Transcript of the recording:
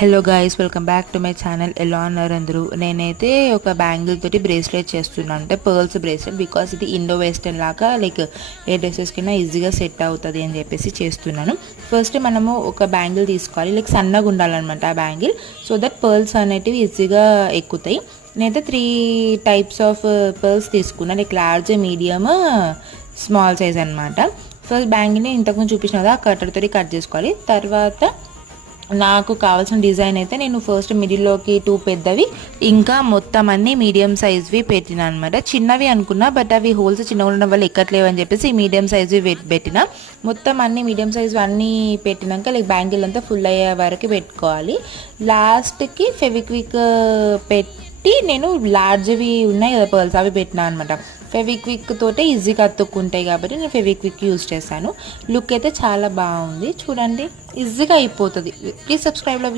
Hello guys, welcome back to my channel. ఎలా ఉన్నారు అందరూ? నేనైతే ఒక బ్యాంగిల్ తోటి బ్రేస్లెట్ చేస్తున్నాను, అంటే పర్ల్స్ బ్రేస్లెట్. బికాస్ ఇది ఇండో వెస్టర్న్ లాగా లైక్ ఏ డ్రెస్సెస్ కింద ఈజీగా సెట్ అవుతుంది అని చెప్పేసి చేస్తున్నాను. ఫస్ట్ మనము ఒక బ్యాంగిల్ తీసుకోవాలి, లైక్ సన్నగా ఉండాలన్నమాట ఆ బ్యాంగిల్, సో దట్ పర్ల్స్ అనేటివి ఈజీగా ఎక్కుతాయి. నేనైతే 3 టైప్స్ ఆఫ్ పర్ల్స్ తీసుకున్నాను, like large, medium, small size అనమాట. ఫస్ట్ బ్యాంగిల్ని ఇంతకుముందు చూపించిన కదా, కట్టర్తో కట్ చేసుకోవాలి. తర్వాత నాకు కావాల్సిన డిజైన్ అయితే నేను ఫస్ట్ మిడిల్లోకి 2 పెద్దవి, ఇంకా మొత్తం అన్ని మీడియం సైజ్వి పెట్టిన అనమాట. చిన్నవి అనుకున్నా, బట్ అవి హోల్స్ చిన్నగా ఉండడం వల్ల ఎక్కట్లేవు అని చెప్పేసి మీడియం సైజ్వి పెట్టిన. మొత్తం అన్ని మీడియం సైజ్ అన్నీ పెట్టినాక లైక్ బ్యాంగిల్ అంతా ఫుల్ అయ్యే వరకు పెట్టుకోవాలి. లాస్ట్కి ఫెవిక్విక్ పెట్టి నేను లార్జ్వి ఉన్నాయి కదా పర్ల్స్, అవి పెట్టినా అనమాట. ఫెవిక్విక్ తోటే ఈజీగా అతుక్కుంటాయి కాబట్టి నేను ఫెవిక్విక్ యూజ్ చేశాను. లుక్ అయితే చాలా బాగుంది, చూడండి, ఈజీగా అయిపోతుంది. Please subscribe.